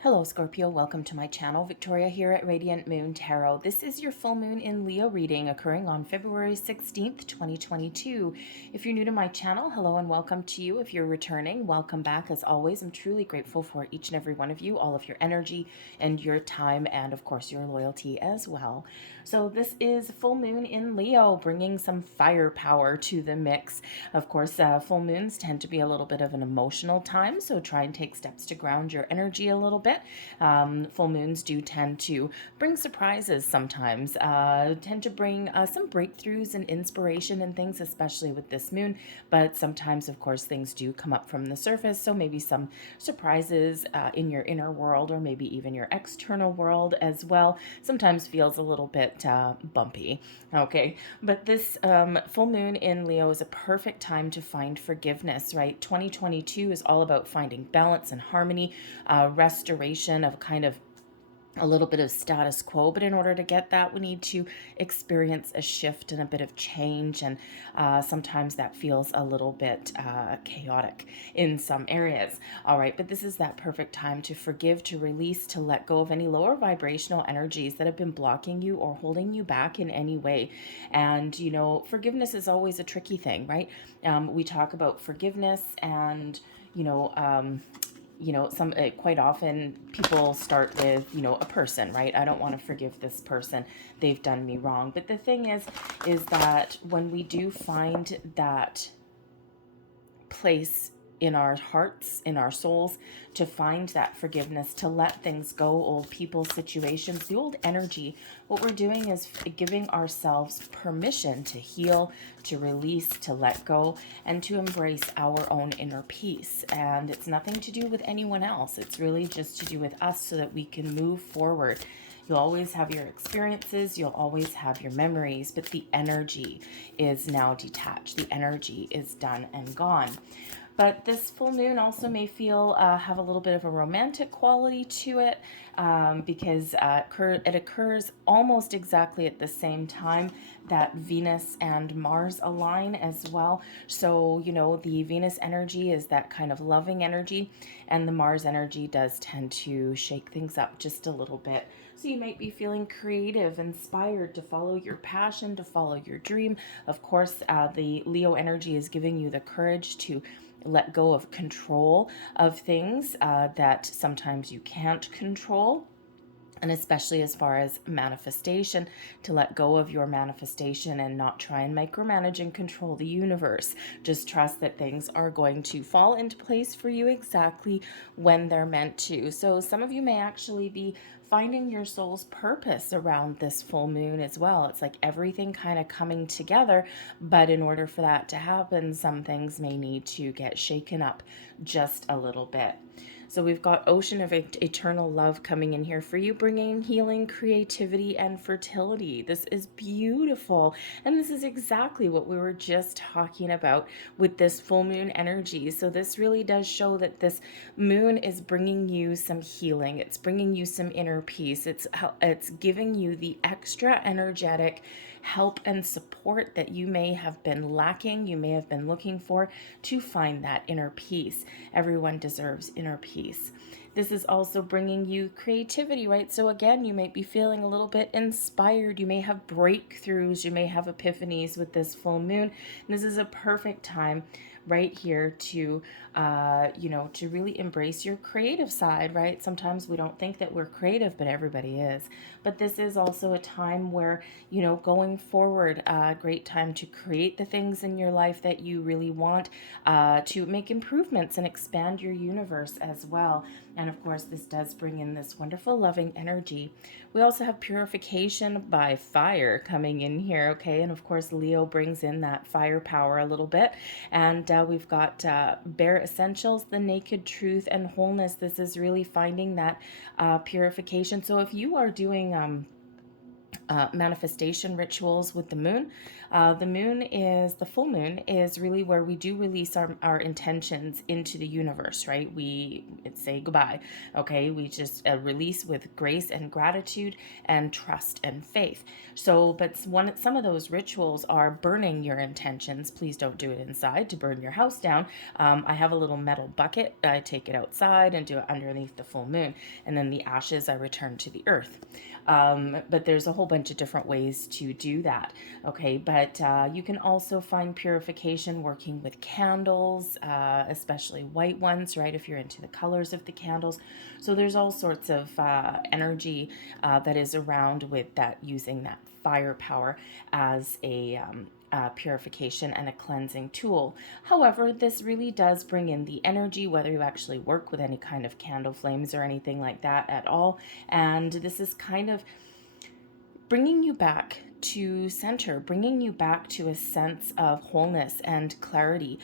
Hello Scorpio, welcome to my channel. Victoria here at Radiant Moon Tarot. This is your full moon in Leo reading occurring on February 16th, 2022. If you're new to my channel, hello and welcome to you. If you're returning, welcome back. As always, I'm truly grateful for each and every one of you, all of your energy and your time, and of course your loyalty as well. So this is full moon in Leo, bringing some firepower to the mix. Of course, full moons tend to be a little bit of an emotional time, so try and take steps to ground your energy a little bit. Full moons do tend to bring surprises sometimes, tend to bring some breakthroughs and inspiration and things, especially with this moon. But sometimes, of course, things do come up from the surface, so maybe some surprises in your inner world or maybe even your external world as well. Sometimes feels a little bit bumpy. Okay, but this full moon in Leo is a perfect time to find forgiveness, right? 2022 is all about finding balance and harmony, restoration of kind of a little bit of status quo, but in order to get that, we need to experience a shift and a bit of change, and sometimes that feels a little bit chaotic in some areas. All right, but this is that perfect time to forgive, to release, to let go of any lower vibrational energies that have been blocking you or holding you back in any way. And you know, forgiveness is always a tricky thing, right? We talk about forgiveness and some quite often people start with a person, right? I don't want to forgive this person, they've done me wrong. But the thing is that when we do find that place in our hearts, in our souls, to find that forgiveness, to let things go, old people, situations, the old energy, what we're doing is giving ourselves permission to heal, to release, to let go, and to embrace our own inner peace. And it's nothing to do with anyone else. It's really just to do with us so that we can move forward. You'll always have your experiences, you'll always have your memories, but the energy is now detached. The energy is done and gone. But this full moon also may feel have a little bit of a romantic quality to it, because it occurs almost exactly at the same time that Venus and Mars align as well. So, the Venus energy is that kind of loving energy, and the Mars energy does tend to shake things up just a little bit. So you might be feeling creative, inspired to follow your passion, to follow your dream. Of course, the Leo energy is giving you the courage to let go of control of things that sometimes you can't control. And especially as far as manifestation, to let go of your manifestation and not try and micromanage and control the universe. Just trust that things are going to fall into place for you exactly when they're meant to. So some of you may actually be finding your soul's purpose around this full moon as well. It's like everything kind of coming together, but in order for that to happen, some things may need to get shaken up just a little bit. So we've got Ocean of Eternal Love coming in here for you, bringing healing, creativity, and fertility. This is beautiful. And this is exactly what we were just talking about with this full moon energy. So this really does show that this moon is bringing you some healing. It's bringing you some inner peace. It's giving you the extra energetic help and support that you may have been lacking, you may have been looking for to find that inner peace. Everyone deserves inner peace. This is also bringing you creativity, right? So again, you might be feeling a little bit inspired. You may have breakthroughs. You may have epiphanies with this full moon. And this is a perfect time right here to, to really embrace your creative side, right? Sometimes we don't think that we're creative, but everybody is. But this is also a time where, going forward, a great time to create the things in your life that you really want, to make improvements and expand your universe as well. And of course, this does bring in this wonderful, loving energy. We also have purification by fire coming in here, okay? And of course, Leo brings in that firepower a little bit. And we've got bare essentials, the naked truth, and wholeness. This is really finding that purification. So if you are doing manifestation rituals with the moon. The full moon is really where we do release our intentions into the universe, right? We say goodbye, okay? We just release with grace and gratitude and trust and faith. So, but some of those rituals are burning your intentions. Please don't do it inside to burn your house down. I have a little metal bucket. I take it outside and do it underneath the full moon. And then the ashes I return to the earth. But there's a whole bunch of different ways to do that. Okay, but you can also find purification working with candles, especially white ones, right? If you're into the colors of the candles. So there's all sorts of energy that is around with that, using that firepower as a purification and a cleansing tool. However, this really does bring in the energy, whether you actually work with any kind of candle flames or anything like that at all. And this is kind of bringing you back to center, bringing you back to a sense of wholeness and clarity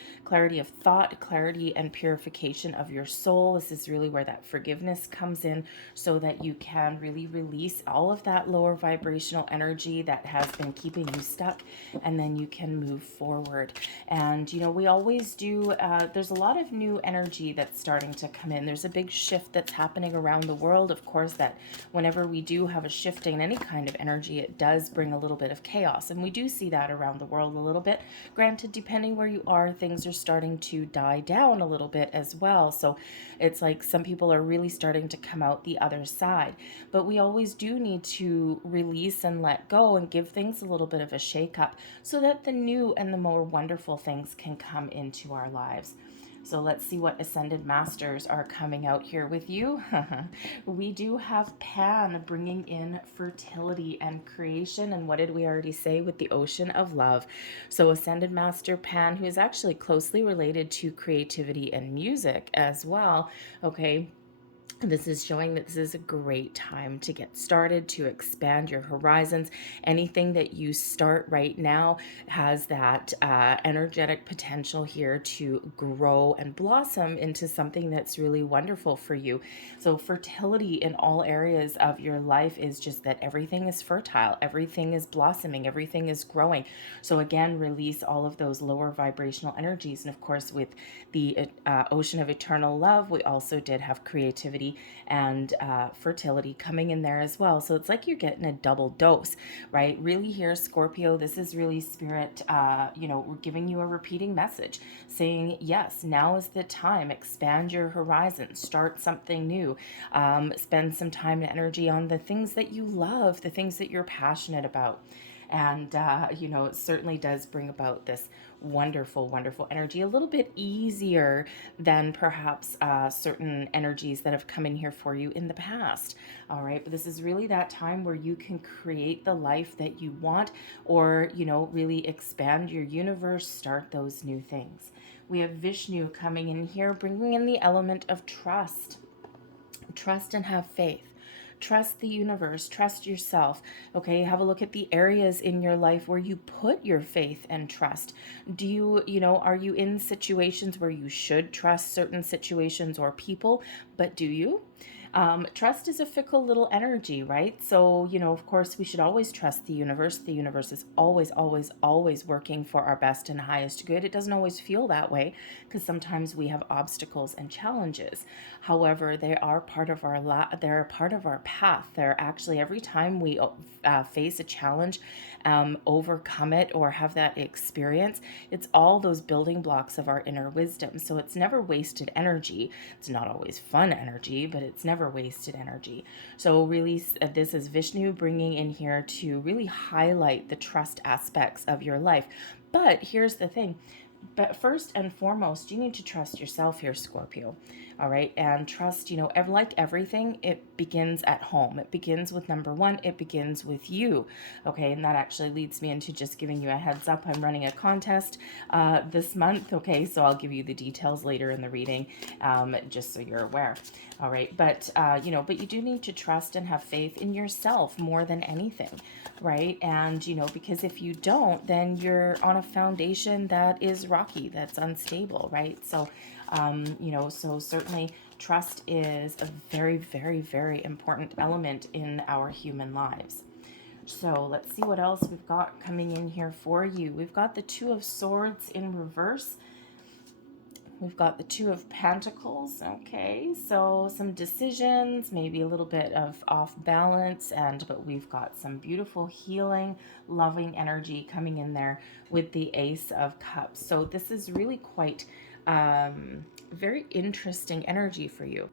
of thought, clarity and purification of your soul. This is really where that forgiveness comes in, so that you can really release all of that lower vibrational energy that has been keeping you stuck, and then you can move forward. And we always do, there's a lot of new energy that's starting to come in. There's a big shift that's happening around the world. Of course, that whenever we do have a shift in any kind of energy, it does bring a little bit of chaos, and we do see that around the world a little bit. Granted, depending where you are, things are starting to die down a little bit as well. So it's like some people are really starting to come out the other side, but we always do need to release and let go and give things a little bit of a shake up, so that the new and the more wonderful things can come into our lives. So let's see what Ascended Masters are coming out here with you. We do have Pan bringing in fertility and creation. And what did we already say with the Ocean of Love? So Ascended Master Pan, who is actually closely related to creativity and music as well. Okay. This is showing that this is a great time to get started, to expand your horizons. Anything that you start right now has that energetic potential here to grow and blossom into something that's really wonderful for you. So fertility in all areas of your life is just that everything is fertile, everything is blossoming, everything is growing. So again, release all of those lower vibrational energies. And of course, with the Ocean of Eternal Love, we also did have creativity and fertility coming in there as well. So it's like you're getting a double dose, right? Really here, Scorpio, this is really Spirit, we're giving you a repeating message saying, yes, now is the time. Expand your horizons, start something new, spend some time and energy on the things that you love, the things that you're passionate about. And, it certainly does bring about this wonderful, wonderful energy, a little bit easier than perhaps certain energies that have come in here for you in the past. All right. But this is really that time where you can create the life that you want, or, really expand your universe, start those new things. We have Vishnu coming in here, bringing in the element of trust. Trust and have faith. Trust the universe, trust yourself. Okay, have a look at the areas in your life where you put your faith and trust. Do are you in situations where you should trust certain situations or people, but do you? Trust is a fickle little energy, right? So, of course, we should always trust the universe. The universe is always, always, always working for our best and highest good. It doesn't always feel that way, because sometimes we have obstacles and challenges. However, they are part of they're a part of our path. They're actually, every time we face a challenge, overcome it, or have that experience, it's all those building blocks of our inner wisdom. So it's never wasted energy. It's not always fun energy, but it's never wasted energy. So really, this is Vishnu bringing in here to really highlight the trust aspects of your life. But here's the thing. But first and foremost, you need to trust yourself here, Scorpio. All right. And trust, like everything, it begins at home. It begins with number one. It begins with you. Okay. And that actually leads me into just giving you a heads up. I'm running a contest this month. Okay. So I'll give you the details later in the reading, just so you're aware. All right. But you do need to trust and have faith in yourself more than anything. Right. And, because if you don't, then you're on a foundation that is rocky, that's unstable. Right. So, so certainly trust is a very, very, very important element in our human lives. So let's see what else we've got coming in here for you. We've got the Two of Swords in reverse. We've got the Two of Pentacles. Okay, so some decisions, maybe a little bit of off balance, but we've got some beautiful healing, loving energy coming in there with the Ace of Cups. So this is really quite very interesting energy for you,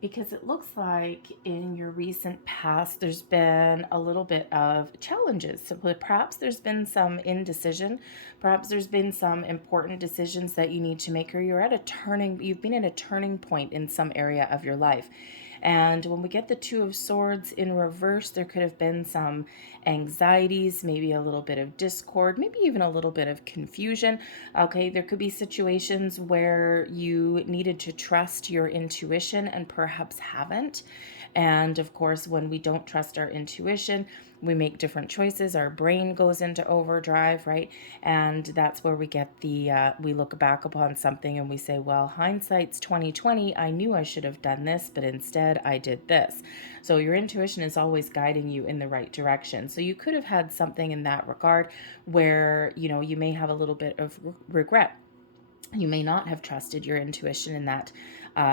because it looks like in your recent past there's been a little bit of challenges. So perhaps there's been some indecision, perhaps there's been some important decisions that you need to make, or you've been at a turning point in some area of your life. And when we get the Two of Swords in reverse, there could have been some anxieties, maybe a little bit of discord, maybe even a little bit of confusion. Okay, there could be situations where you needed to trust your intuition and perhaps haven't. And of course, when we don't trust our intuition, we make different choices. Our brain goes into overdrive, right? And that's where we get we look back upon something and we say, well, hindsight's 2020. I knew I should have done this, but instead I did this. So your intuition is always guiding you in the right direction. So you could have had something in that regard where, you may have a little bit of regret. You may not have trusted your intuition in that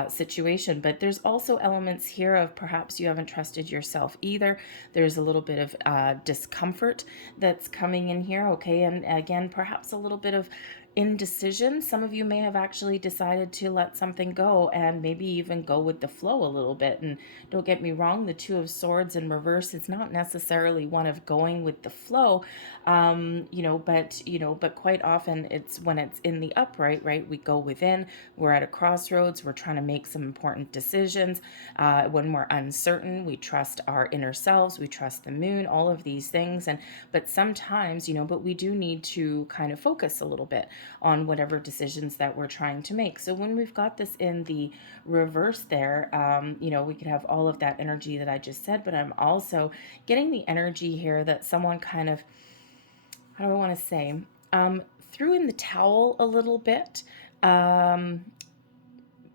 situation, but there's also elements here of perhaps you haven't trusted yourself either. There's a little bit of discomfort that's coming in here, okay? And again, perhaps a little bit of indecision. Some of you may have actually decided to let something go and maybe even go with the flow a little bit. And don't get me wrong, the Two of Swords in reverse is not necessarily one of going with the flow, but quite often it's when it's in the upright, right? We go within, we're at a crossroads, we're trying to make some important decisions. When we're uncertain, we trust our inner selves, we trust the moon, all of these things. But sometimes, but we do need to kind of focus a little bit on whatever decisions that we're trying to make. So when we've got this in the reverse there, we could have all of that energy that I just said, but I'm also getting the energy here that someone kind of, how do I want to say, threw in the towel a little bit,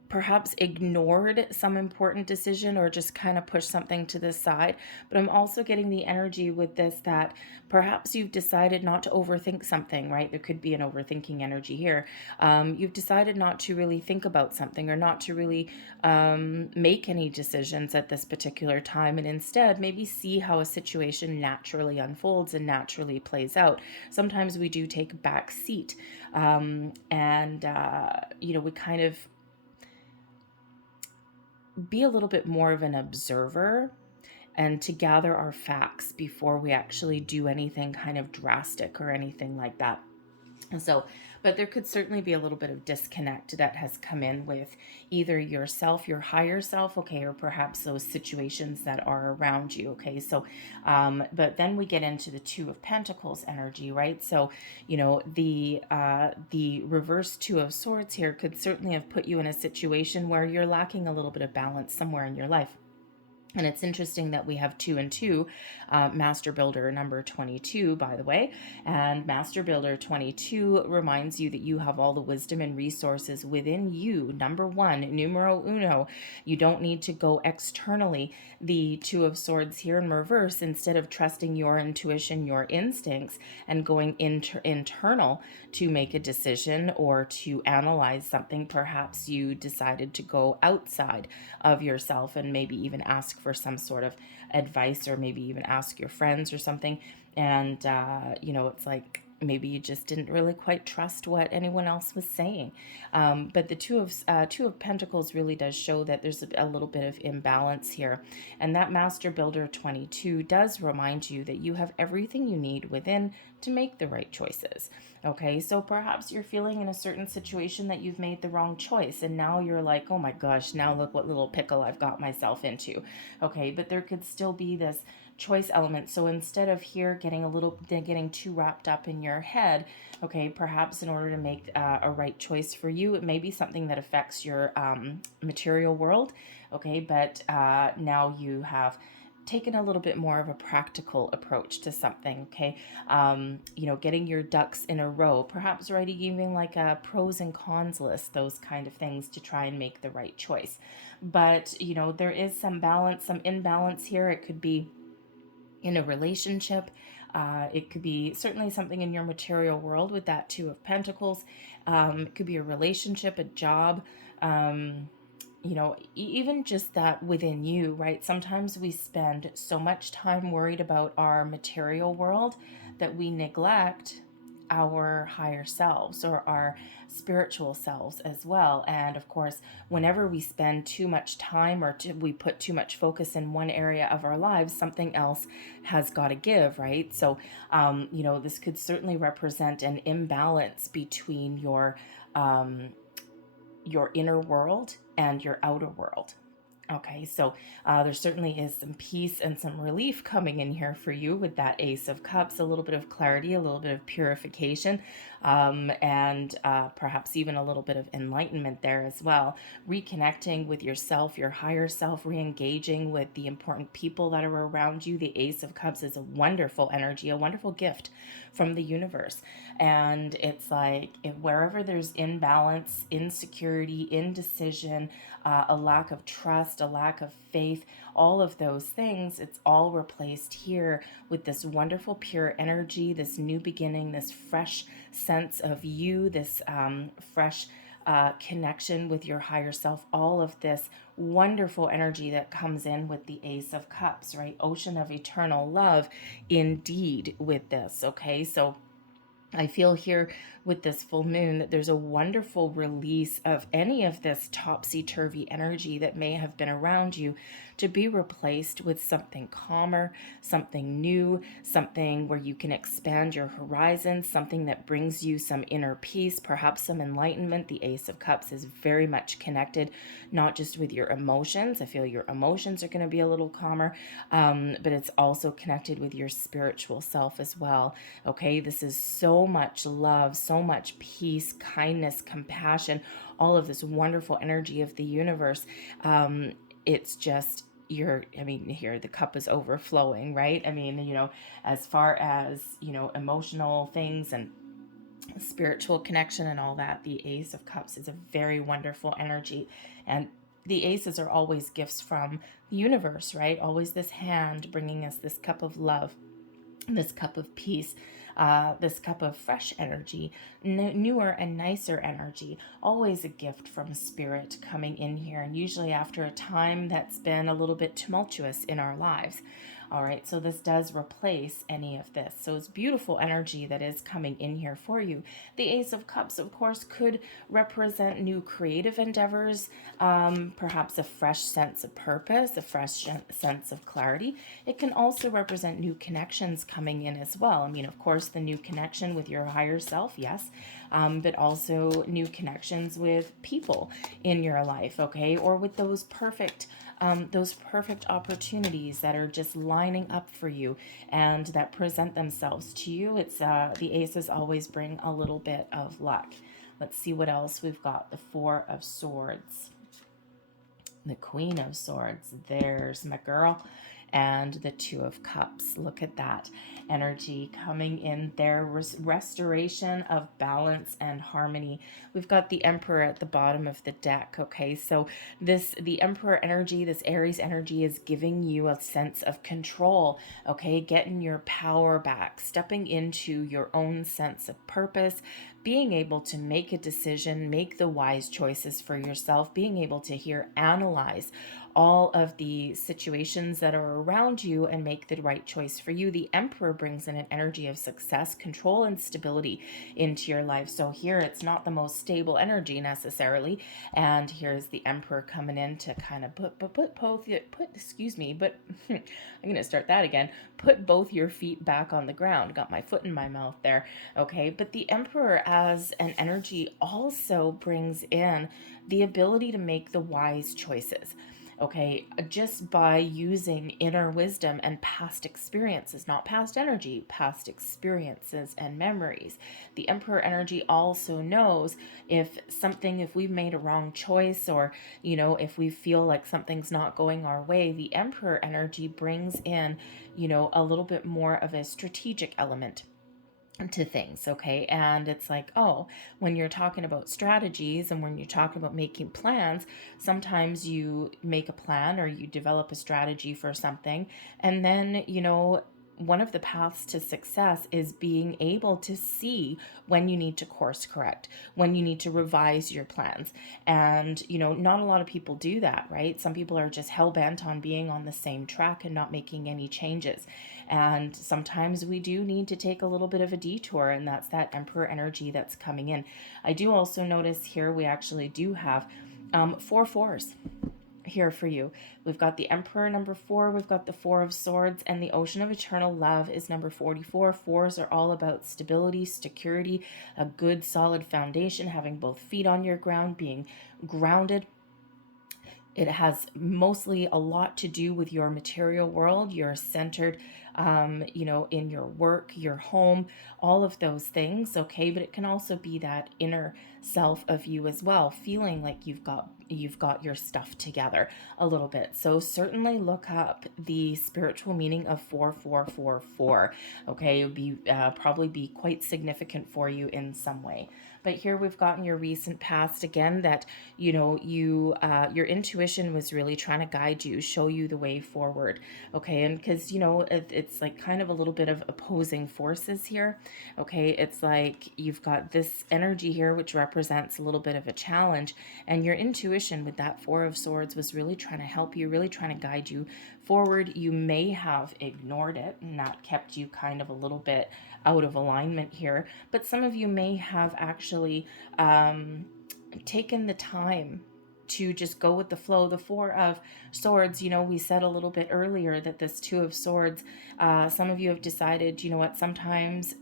perhaps ignored some important decision or just kind of pushed something to the side. But I'm also getting the energy with this that perhaps you've decided not to overthink something, right? There could be an overthinking energy here. You've decided not to really think about something or not to really make any decisions at this particular time, and instead maybe see how a situation naturally unfolds and naturally plays out. Sometimes we do take a back seat, we kind of be a little bit more of an observer and to gather our facts before we actually do anything kind of drastic or anything like that. So, but there could certainly be a little bit of disconnect that has come in with either yourself, your higher self, okay, or perhaps those situations that are around you, okay. So, but then we get into the Two of Pentacles energy, right? So, the reverse Two of Swords here could certainly have put you in a situation where you're lacking a little bit of balance somewhere in your life. And it's interesting that we have 2 and 2, Master Builder number 22, by the way. And Master Builder 22 reminds you that you have all the wisdom and resources within you. Number 1, numero uno. You don't need to go externally. The Two of Swords here in reverse, instead of trusting your intuition, your instincts, and going internal to make a decision or to analyze something, perhaps you decided to go outside of yourself and maybe even ask for some sort of advice, or maybe even ask your friends or something. And, it's like maybe you just didn't really quite trust what anyone else was saying. But the Two of Pentacles really does show that there's a little bit of imbalance here. And that Master Builder 22 does remind you that you have everything you need within to make the right choices. Okay, so perhaps you're feeling in a certain situation that you've made the wrong choice, and now you're like, oh my gosh, now look what little pickle I've got myself into. Okay, but there could still be this choice element. So instead of here getting too wrapped up in your head, okay, perhaps in order to make a right choice for you, it may be something that affects your material world. Okay, but now you have taken a little bit more of a practical approach to something, okay? Getting your ducks in a row, perhaps writing even like a pros and cons list, those kind of things to try and make the right choice. But, there is some balance, some imbalance here. It could be in a relationship. It could be certainly something in your material world with that Two of Pentacles. It could be a relationship, a job, even just that within you, right? Sometimes we spend so much time worried about our material world that we neglect our higher selves or our spiritual selves as well. And of course, whenever we spend too much time or we put too much focus in one area of our lives, something else has got to give, right? So, this could certainly represent an imbalance between your inner world and your outer world. Okay, so there certainly is some peace and some relief coming in here for you with that Ace of Cups, a little bit of clarity, a little bit of purification, and perhaps even a little bit of enlightenment there as well. Reconnecting with yourself, your higher self, re-engaging with the important people that are around you. The Ace of Cups is a wonderful energy, a wonderful gift from the universe. And it's like wherever there's imbalance, insecurity, indecision, a lack of trust, a lack of faith, all of those things, it's all replaced here with this wonderful pure energy, this new beginning, this fresh sense of you, this fresh connection with your higher self, all of this wonderful energy that comes in with the Ace of Cups, right? Ocean of eternal love indeed with this, okay? So I feel here with this full moon that there's a wonderful release of any of this topsy-turvy energy that may have been around you to be replaced with something calmer, something new, something where you can expand your horizons, something that brings you some inner peace, perhaps some enlightenment. The Ace of Cups is very much connected, not just with your emotions. I feel your emotions are going to be a little calmer, but it's also connected with your spiritual self as well. Okay, this is so much love, so much peace, kindness, compassion, all of this wonderful energy of the universe. It's just here the cup is overflowing, right? As far as, emotional things and spiritual connection and all that, the Ace of Cups is a very wonderful energy. And the aces are always gifts from the universe, right? Always this hand bringing us this cup of love, this cup of peace, this cup of fresh energy, newer and nicer energy, always a gift from spirit coming in here, and usually after a time that's been a little bit tumultuous in our lives. All right, so this does replace any of this. So it's beautiful energy that is coming in here for you. The Ace of Cups, of course, could represent new creative endeavors, perhaps a fresh sense of purpose, a fresh sense of clarity. It can also represent new connections coming in as well. Of course, the new connection with your higher self, yes, but also new connections with people in your life, okay, or with those perfect opportunities that are just lining up for you and that present themselves to you. It's the aces always bring a little bit of luck. Let's see what else we've got. The Four of Swords, the Queen of Swords, there's my girl, and the Two of Cups. Look at that energy coming in there. Restoration of balance and harmony. We've got the Emperor at the bottom of the deck, okay? So the Emperor energy, this Aries energy, is giving you a sense of control, okay? Getting your power back, stepping into your own sense of purpose, being able to make a decision, make the wise choices for yourself, being able to analyze all of the situations that are around you and make the right choice for you. The Emperor brings in an energy of success, control, and stability into your life. So here it's not the most stable energy necessarily. And here's the Emperor coming in to kind of put I'm going to start that again. Put both your feet back on the ground. Got my foot in my mouth there. Okay. But the Emperor as an energy also brings in the ability to make the wise choices. Okay, just by using inner wisdom and past experiences, not past energy, past experiences and memories. The Emperor energy also knows if we've made a wrong choice, or, if we feel like something's not going our way, the Emperor energy brings in, a little bit more of a strategic element to things, okay? And it's like, when you're talking about strategies and when you're talking about making plans, sometimes you make a plan or you develop a strategy for something, and then one of the paths to success is being able to see when you need to course correct, when you need to revise your plans. And, not a lot of people do that, right? Some people are just hell bent on being on the same track and not making any changes. And sometimes we do need to take a little bit of a detour, and that's that Emperor energy that's coming in. I do also notice here we actually do have 4 4s here for you. We've got the Emperor, number 4, we've got the Four of Swords, and the Ocean of Eternal Love is number 44. Fours are all about stability, security, a good solid foundation, having both feet on your ground, being grounded. It has mostly a lot to do with your material world. You're centered, in your work, your home, all of those things. Okay. But it can also be that inner self of you as well, feeling like you've got your stuff together a little bit. So certainly look up the spiritual meaning of 4444. Okay. It would be probably be quite significant for you in some way. But here we've gotten your recent past again, that your intuition was really trying to guide you, show you the way forward. Okay. And because it's like kind of a little bit of opposing forces here. Okay. It's like you've got this energy here which represents a little bit of a challenge, and your intuition with that Four of Swords was really trying to help you, really trying to guide you forward. You may have ignored it, and that kept you kind of a little bit out of alignment here, but some of you may have actually taken the time to just go with the flow. The Four of Swords, we said a little bit earlier that this Two of Swords, some of you have decided, sometimes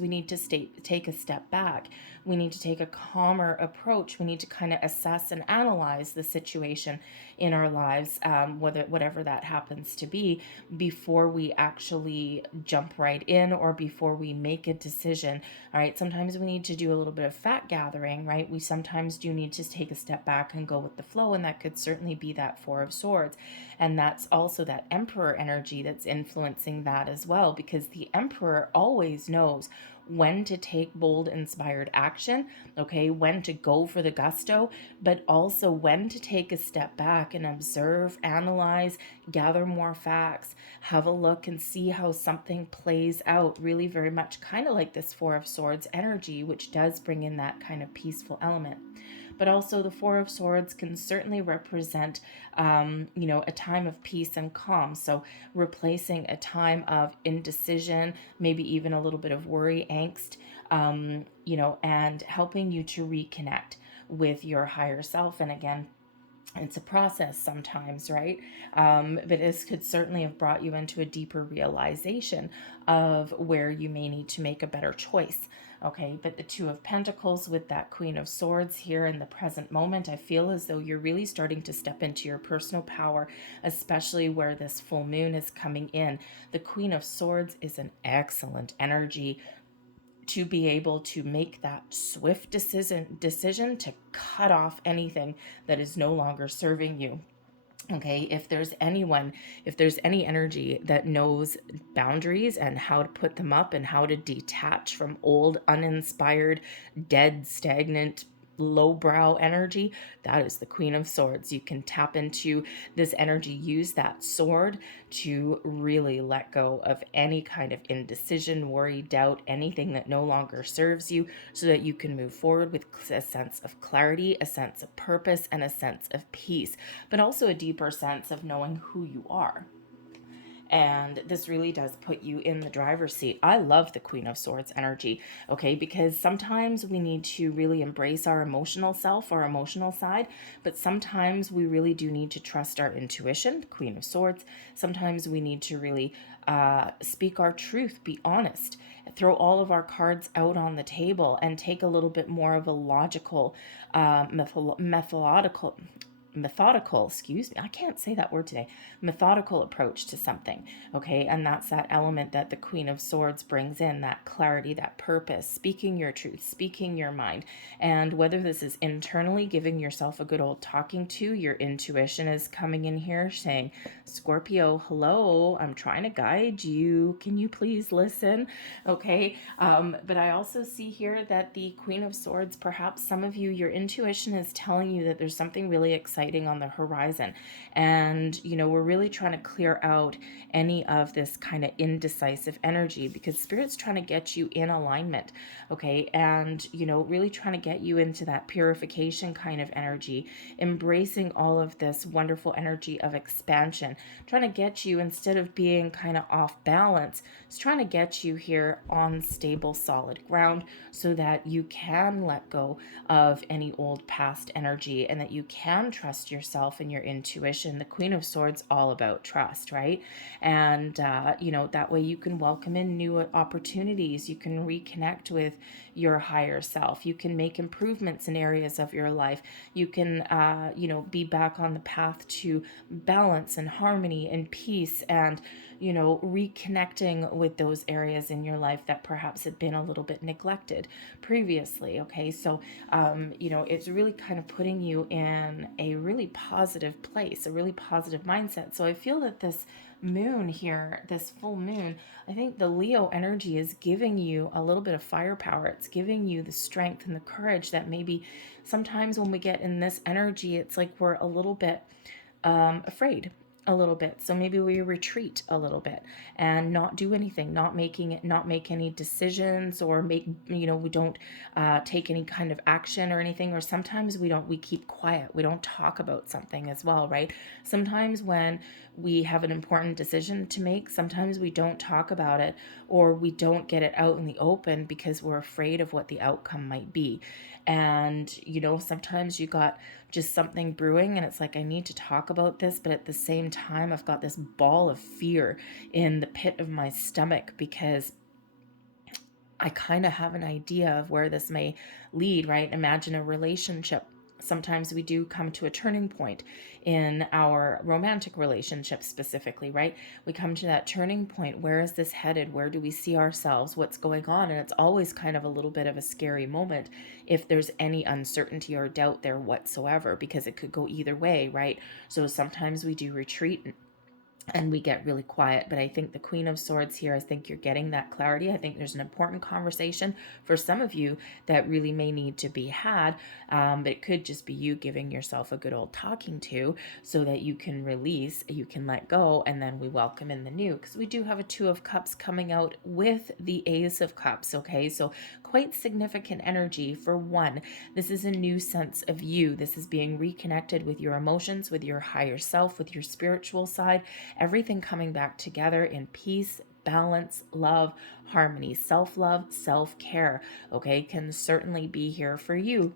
we need to take a step back. We need to take a calmer approach. We need to kind of assess and analyze the situation in our lives, whatever that happens to be, before we actually jump right in or before we make a decision. All right. Sometimes we need to do a little bit of fact gathering, right? We sometimes do need to take a step back and go with the flow. And that could certainly be that Four of Swords. And that's also that Emperor energy that's influencing that as well, because the Emperor always knows when to take bold, inspired action, okay, when to go for the gusto, but also when to take a step back and observe, analyze, gather more facts, have a look and see how something plays out, really very much kind of like this Four of Swords energy, which does bring in that kind of peaceful element. But also the Four of Swords can certainly represent, a time of peace and calm. So replacing a time of indecision, maybe even a little bit of worry, angst, and helping you to reconnect with your higher self. And again, it's a process sometimes, right? But this could certainly have brought you into a deeper realization of where you may need to make a better choice. Okay, but the Two of Pentacles with that Queen of Swords here in the present moment, I feel as though you're really starting to step into your personal power, especially where this full moon is coming in. The Queen of Swords is an excellent energy to be able to make that swift decision to cut off anything that is no longer serving you. Okay, if there's any energy that knows boundaries and how to put them up and how to detach from old, uninspired, dead, stagnant, lowbrow energy, that is the Queen of Swords. You can tap into this energy, use that sword to really let go of any kind of indecision, worry, doubt, anything that no longer serves you, so that you can move forward with a sense of clarity, a sense of purpose, and a sense of peace, but also a deeper sense of knowing who you are. And this really does put you in the driver's seat. I love the Queen of Swords energy, okay, because sometimes we need to really embrace our emotional self, our emotional side, but sometimes we really do need to trust our intuition, Queen of Swords. Sometimes we need to really speak our truth, be honest, throw all of our cards out on the table, and take a little bit more of a logical, methodical, excuse me, I can't say that word today, methodical approach to something, okay? And that's that element that the Queen of Swords brings in, that clarity, that purpose, speaking your truth, speaking your mind. And whether this is internally giving yourself a good old talking to, your intuition is coming in here saying, Scorpio, hello, I'm trying to guide you. Can you please listen? Okay. But I also see here that the Queen of Swords, perhaps some of you, your intuition is telling you that there's something really exciting sighting on the horizon. And, you know, we're really trying to clear out any of this kind of indecisive energy, because Spirit's trying to get you in alignment, okay? And, you know, really trying to get you into that purification kind of energy, embracing all of this wonderful energy of expansion, trying to get you, instead of being kind of off balance, it's trying to get you here on stable, solid ground, so that you can let go of any old past energy and that you can trust yourself and your intuition. The Queen of Swords, all about trust, right? And, you know, that way you can welcome in new opportunities. You can reconnect with your higher self. You can make improvements in areas of your life. You can, you know, be back on the path to balance and harmony and peace, and, you know, reconnecting with those areas in your life that perhaps had been a little bit neglected previously. Okay, so you know, it's really kind of putting you in a really positive place, a really positive mindset. So I feel that this moon here, this full moon, I think the Leo energy is giving you a little bit of firepower. It's giving you the strength and the courage that maybe sometimes when we get in this energy, it's like we're a little bit afraid, a little bit. So maybe we retreat a little bit and not do anything, not make any decisions, or make, you know, we don't take any kind of action or anything. Or sometimes we keep quiet. We don't talk about something as well, right? Sometimes when we have an important decision to make, sometimes we don't talk about it, or we don't get it out in the open because we're afraid of what the outcome might be. And, you know, sometimes you got just something brewing and it's like, I need to talk about this, but at the same time, I've got this ball of fear in the pit of my stomach, because I kind of have an idea of where this may lead, right? Imagine a relationship. Sometimes we do come to a turning point in our romantic relationship specifically, right? We come to that turning point. Where is this headed? Where do we see ourselves? What's going on? And it's always kind of a little bit of a scary moment if there's any uncertainty or doubt there whatsoever, because it could go either way, right? So sometimes we do retreat and we get really quiet. But I think the Queen of Swords here, I think you're getting that clarity. I think there's an important conversation for some of you that really may need to be had. But it could just be you giving yourself a good old talking to, so that you can release, you can let go, and then we welcome in the new. Because we do have a Two of Cups coming out with the Ace of Cups, okay? So quite significant energy. For one, this is a new sense of you. This is being reconnected with your emotions, with your higher self, with your spiritual side. Everything coming back together in peace, balance, love, harmony, self-love, self-care, okay, can certainly be here for you.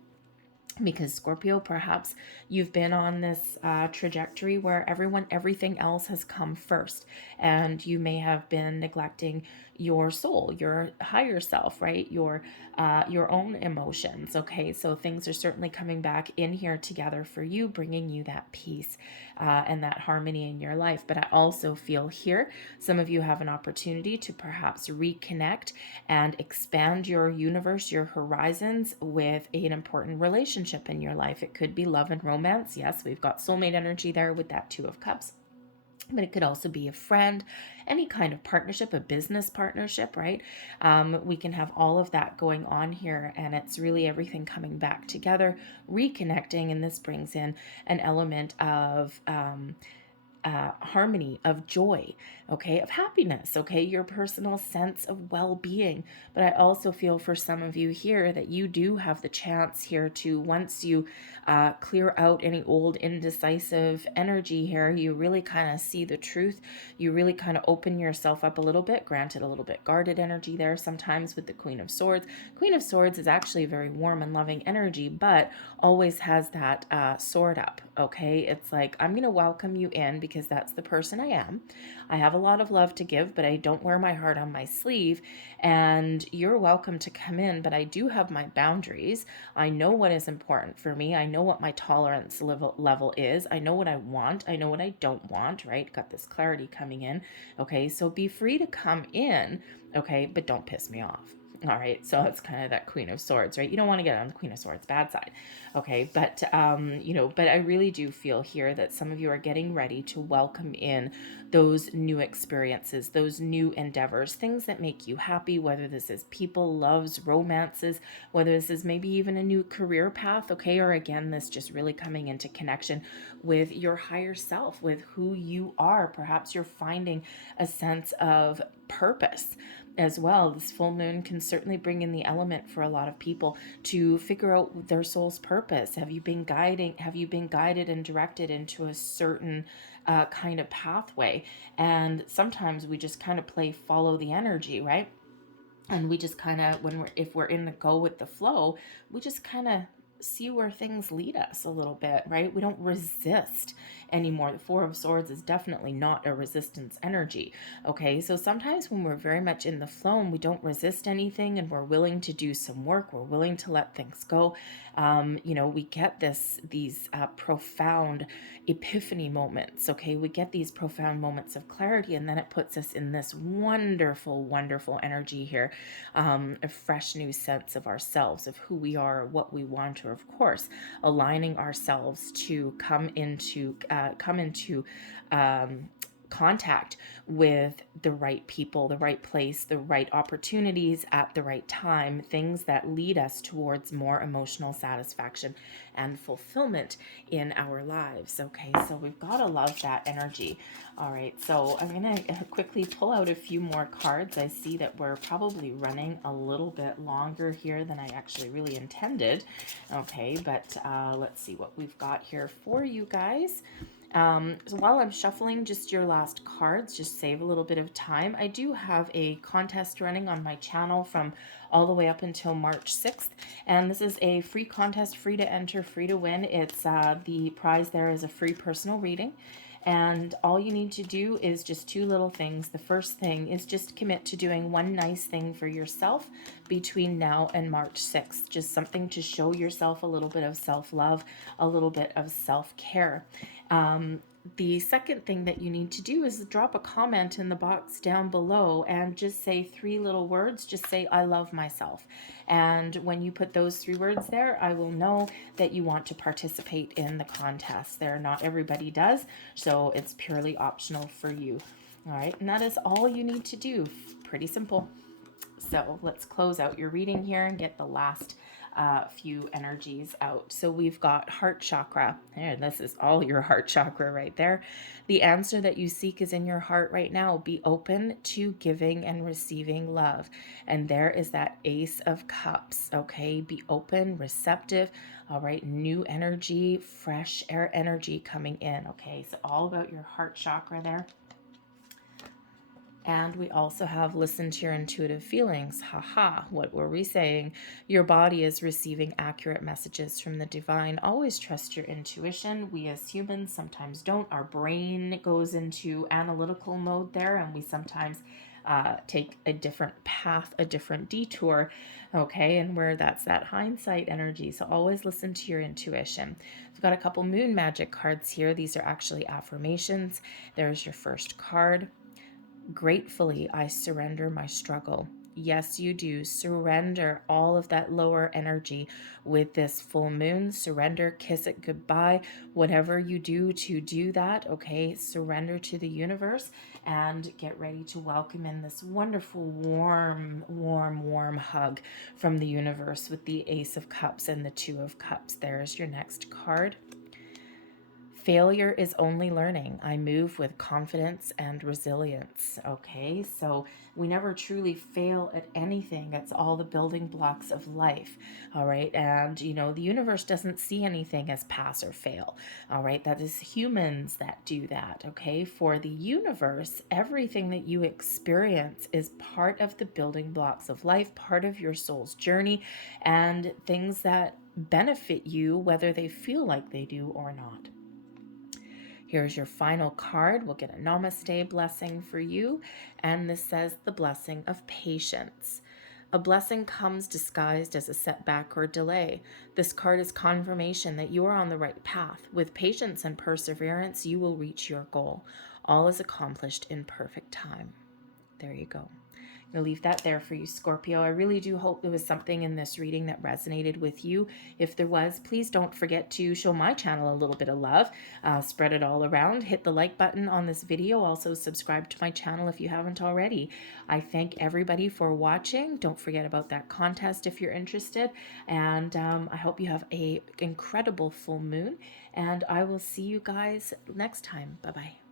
Because Scorpio, perhaps you've been on this trajectory where everything else has come first, and you may have been neglecting your soul, your higher self, right? Your own emotions. Okay, so things are certainly coming back in here together for you, bringing you that peace and that harmony in your life. But I also feel here, some of you have an opportunity to perhaps reconnect and expand your universe, your horizons, with an important relationship in your life. It could be love and romance. Yes, we've got soulmate energy there with that Two of Cups. But it could also be a friend, any kind of partnership, a business partnership, right? We can have all of that going on here, and it's really everything coming back together, reconnecting, and this brings in an element of harmony, of joy, okay, of happiness, okay, your personal sense of well-being. But I also feel for some of you here that you do have the chance here to, once you clear out any old indecisive energy here, you really kind of see the truth. You really kind of open yourself up a little bit, granted a little bit guarded energy there sometimes with the Queen of Swords. Queen of Swords is actually a very warm and loving energy, but always has that sword up, okay? It's like, I'm going to welcome you in because that's the person I am. I have a lot of love to give, but I don't wear my heart on my sleeve, and you're welcome to come in, but I do have my boundaries. I know what is important for me. I know what my tolerance level is. I know what I want. I know what I don't want, right? Got this clarity coming in, okay? So be free to come in, okay? But don't piss me off. All right, so it's kind of that Queen of Swords, right? You don't want to get on the Queen of Swords bad side, okay? But but I really do feel here that some of you are getting ready to welcome in those new experiences, those new endeavors, things that make you happy, whether this is people, loves, romances, whether this is maybe even a new career path, okay? Or again, this just really coming into connection with your higher self, with who you are. Perhaps you're finding a sense of purpose as well. This full moon can certainly bring in the element for a lot of people to figure out their soul's purpose. Have you been guided and directed into a certain kind of pathway? And sometimes we just kind of play follow the energy, right? And we just kind of, if we're in the go with the flow, we just kind of see where things lead us a little bit, right? We don't resist anymore. The Four of Swords is definitely not a resistance energy, okay? So sometimes when we're very much in the flow and we don't resist anything and we're willing to do some work, we're willing to let things go, we get these profound epiphany moments, okay? We get these profound moments of clarity, and then it puts us in this wonderful, wonderful energy here, a fresh new sense of ourselves, of who we are, what we want, or of course, aligning ourselves to come into contact with the right people, the right place, the right opportunities at the right time, things that lead us towards more emotional satisfaction and fulfillment in our lives. Okay, so we've got to love that energy. All right, so I'm going to quickly pull out a few more cards. I see that we're probably running a little bit longer here than I actually really intended. Okay, but let's see what we've got here for you guys. So while I'm shuffling just your last cards, just save a little bit of time, I do have a contest running on my channel from all the way up until March 6th. And this is a free contest, free to enter, free to win. It's the prize there is a free personal reading. And all you need to do is just two little things. The first thing is just commit to doing one nice thing for yourself between now and March 6th. Just something to show yourself a little bit of self-love, a little bit of self-care. The second thing that you need to do is drop a comment in the box down below and just say three little words. Just say, I love myself. And when you put those three words there, I will know that you want to participate in the contest. There, not everybody does, so it's purely optional for you. All right, and that is all you need to do. Pretty simple. So let's close out your reading here and get the last few energies out. So we've got heart chakra. There, this is all your heart chakra right there. The answer that you seek is in your heart right now. Be open to giving and receiving love. And there is that Ace of Cups. Okay, be open, receptive. All right, new energy, fresh air energy coming in. Okay, so all about your heart chakra there. And we also have listen to your intuitive feelings. Haha, what were we saying? Your body is receiving accurate messages from the divine. Always trust your intuition. We as humans sometimes don't. Our brain goes into analytical mode there, and we sometimes take a different path, a different detour, okay? And where that's that hindsight energy. So always listen to your intuition. We've got a couple moon magic cards here. These are actually affirmations. There's your first card. Gratefully, I surrender my struggle. Yes, you do. Surrender all of that lower energy with this full moon. Surrender, kiss it goodbye. Whatever you do to do that, okay? Surrender to the universe and get ready to welcome in this wonderful, warm, warm, warm hug from the universe with the Ace of Cups and the Two of Cups. There's your next card. Failure is only learning. I move with confidence and resilience. Okay, so we never truly fail at anything. It's all the building blocks of life. All right, and the universe doesn't see anything as pass or fail. All right, that is humans that do that. Okay, for the universe, everything that you experience is part of the building blocks of life, part of your soul's journey, and things that benefit you, whether they feel like they do or not. Here's your final card. We'll get a namaste blessing for you. And this says the blessing of patience. A blessing comes disguised as a setback or delay. This card is confirmation that you are on the right path. With patience and perseverance, you will reach your goal. All is accomplished in perfect time. There you go. I'll leave that there for you, Scorpio. I really do hope there was something in this reading that resonated with you. If there was, please don't forget to show my channel a little bit of love. Spread it all around. Hit the like button on this video. Also subscribe to my channel if you haven't already. I thank everybody for watching. Don't forget about that contest if you're interested. And I hope you have an incredible full moon. And I will see you guys next time. Bye-bye.